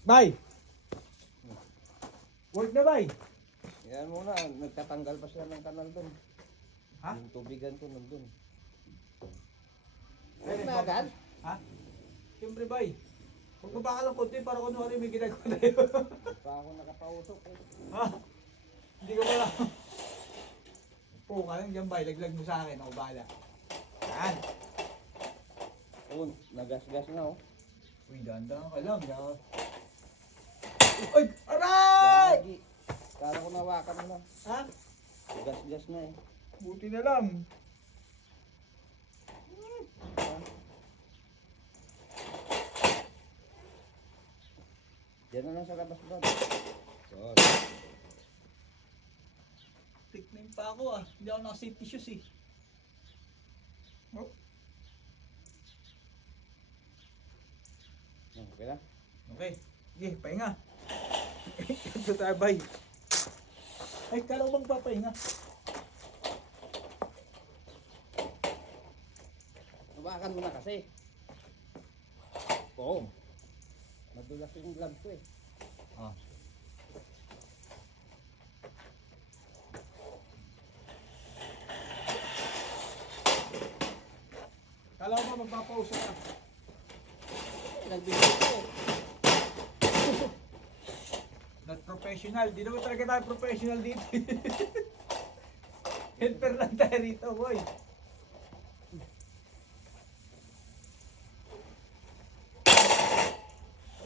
Bay! Work na, bay! Yan muna, nagtatanggal pa siya ng kanal doon. Ha? Yung tubigan ko nandun. Ay, Na agad? Ha? Siyempre, bay. Magbaba ka lang konti para kung ano may ginagawa na yun. Pa ako nakapausok eh. Ha? Hindi ko pala. Po ka lang dyan, bay. Laglag mo sa akin. Ako bahala. Yan. Oo, nagasgas na oh. Uy, dahan-dahan ka lang. Uy! Aray! Gagi. Kala ko nawakan mo na. Ha? Nagasgas na eh. Buti na lang. Diyan na lang sa labas ba? So, Tikmin pa ako ah. Hindi ako naka-safety shoes eh. Oh. okay na. Okay. Sige, pahinga. Ito tayo, bay. Ay, kala ko bang papahinga? Hawakan mo na kasi. Oo. Madulas yung glove ko eh. Ah. Kala ko ba magpapausa ka? Nagbigay ko. Not professional. Di naman talaga tayo professional dito. Helper lang tayo rito, boy.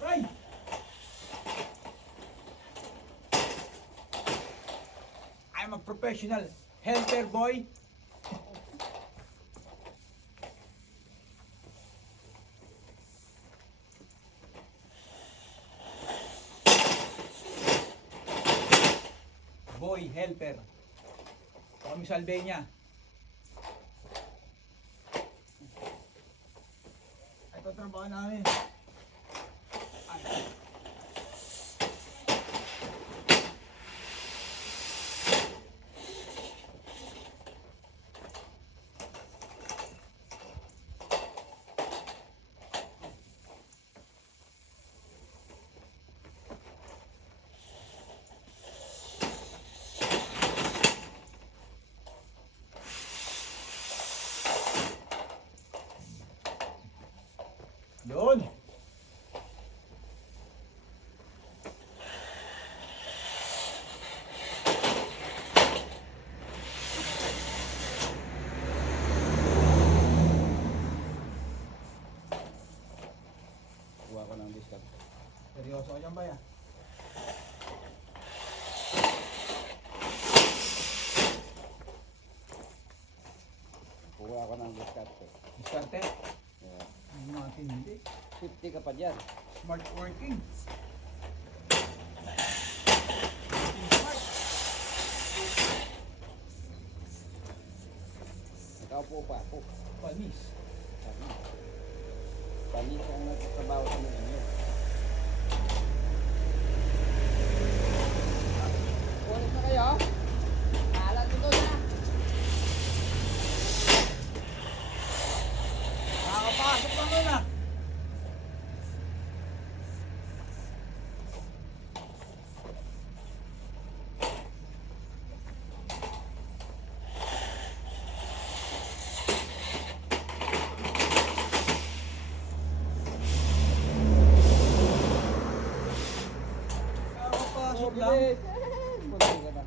Aray! I'm a professional helper, boy. Boy helper. Kami sa Albania. Ito trabaho namin. Ay. Yun. Kuha ko ng discount. Seryoso ka dyan ba ya? Kuha ko ng discount ko. Diskarte? Yeah. Hindi natin hindi. 50 ka pa dyan. Smart working. Smart. Nakaupo pa ako. Panis. Panis ang nagtatrabaho sa mga inyo. Ulit na kayo? Alam dito na. Nakakapasok lang nun ah. Nakakapasok lang. Punta ka na.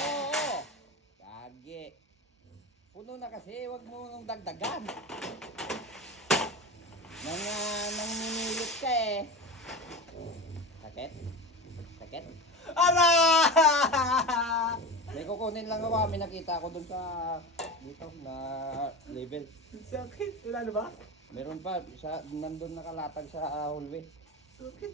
Oo. Kage. Puno na kasi, wag mo nang dagdagan. Nang minilot ka eh. Sakit? Sakit? Ara! May kukunin lang ako, may nakita ko dun sa dito na level. Sakit. Wala na ba? Meron pa, isa, nandun nakalatag sa hallway. Okay.